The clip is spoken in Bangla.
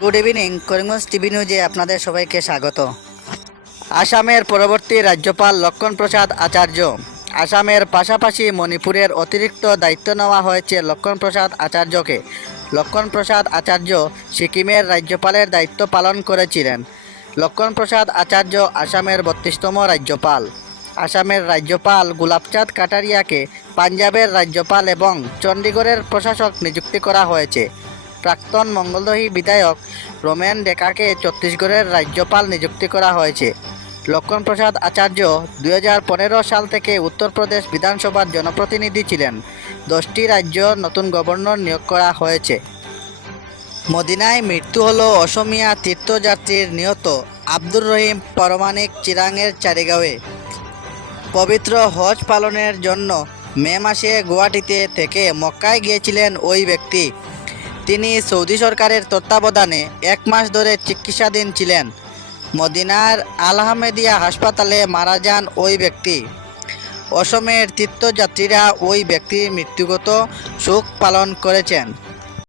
গুড ইভিনিং, করিমগঞ্জ টিভি নিউজে আপনাদের সবাইকে স্বাগত। আসামের পরবর্তী রাজ্যপাল লক্ষণ প্রসাদ আচার্য। আসামের পাশাপাশি মণিপুরের অতিরিক্ত দায়িত্ব নেওয়া হয়েছে লক্ষণ প্রসাদ আচার্যকে। লক্ষণ প্রসাদ আচার্য সিকিমের রাজ্যপালের দায়িত্ব পালন করেছিলেন। লক্ষণ প্রসাদ আচার্য আসামের 32তম রাজ্যপাল। আসামের রাজ্যপাল গুলাবচাঁদ কাটারিয়াকে পাঞ্জাবের রাজ্যপাল এবং চণ্ডীগড়ের প্রশাসক নিযুক্তি করা হয়েছে। প্রাক্তন মঙ্গলদহি বিধায়ক রমেন ডেকাকে ছত্তিশগড়ের রাজ্যপাল নিযুক্তি করা হয়েছে। লক্ষণ প্রসাদ আচার্য 2015 সাল থেকে উত্তরপ্রদেশ বিধানসভার জনপ্রতিনিধি ছিলেন। 10টি রাজ্য নতুন গভর্নর নিয়োগ করা হয়েছে। মদিনায় মৃত্যু হলো অসমিয়া তীর্থযাত্রীর নিহত আব্দুর রহিম পরমাণিক চিরাঙের চারিগাঁওয়ে। পবিত্র হজ পালনের জন্য মে মাসে গুয়াহাটিতে থেকে মক্কায় গিয়েছিলেন ওই ব্যক্তি। তিনি সৌদি সরকারের তত্ত্বাবধানে 1 মাস ধরে চিকিৎসাধীন ছিলেন। মদিনার আল আহমেদিয়া হাসপাতালে মারা যান ওই ব্যক্তি। অসমের তীর্থযাত্রীরা ওই ব্যক্তির মৃত্যুগত শোক পালন করেছেন।